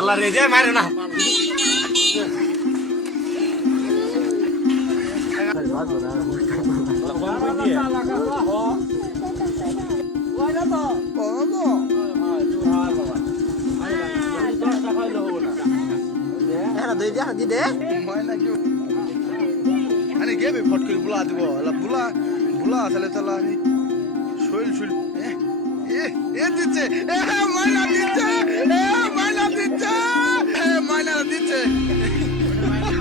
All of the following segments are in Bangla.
আল্লাহ রে যে মারে না। আরে গেবে, ফট করে বুলা দিব। বুলা বুলা আসলে আমি শৈল শৈল এ এ দিচ্ছে মাইনা দিচ্ছে।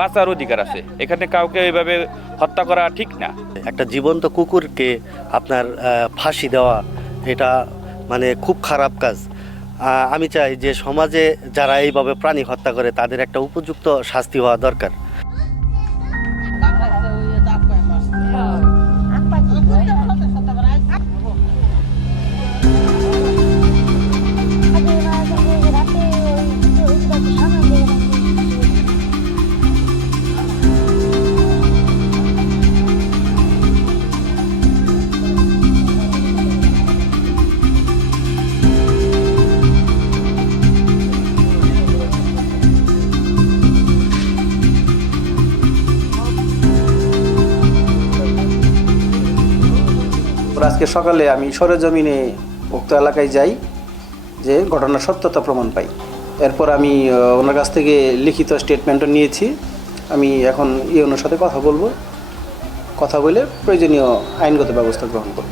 বাঁচার অধিকার আছে। এখানে কাউকে এইভাবে হত্যা করা ঠিক না। একটা জীবন্ত কুকুরকে আপনার ফাঁসি দেওয়া, এটা মানে খুব খারাপ কাজ। আমি চাই যে সমাজে যারা এইভাবে প্রাণী হত্যা করে, তাদের একটা উপযুক্ত শাস্তি হওয়া দরকার। ওর আজকে সকালে আমি সরেজমিনে উক্ত এলাকায় যাই, যে ঘটনার সত্যতা প্রমাণ পাই। এরপর আমি ওনার কাছ থেকে লিখিত স্টেটমেন্টও নিয়েছি। আমি এখন ইউনোর সাথে কথা বলব। কথা বলে প্রয়োজনীয় আইনগত ব্যবস্থা গ্রহণ করব।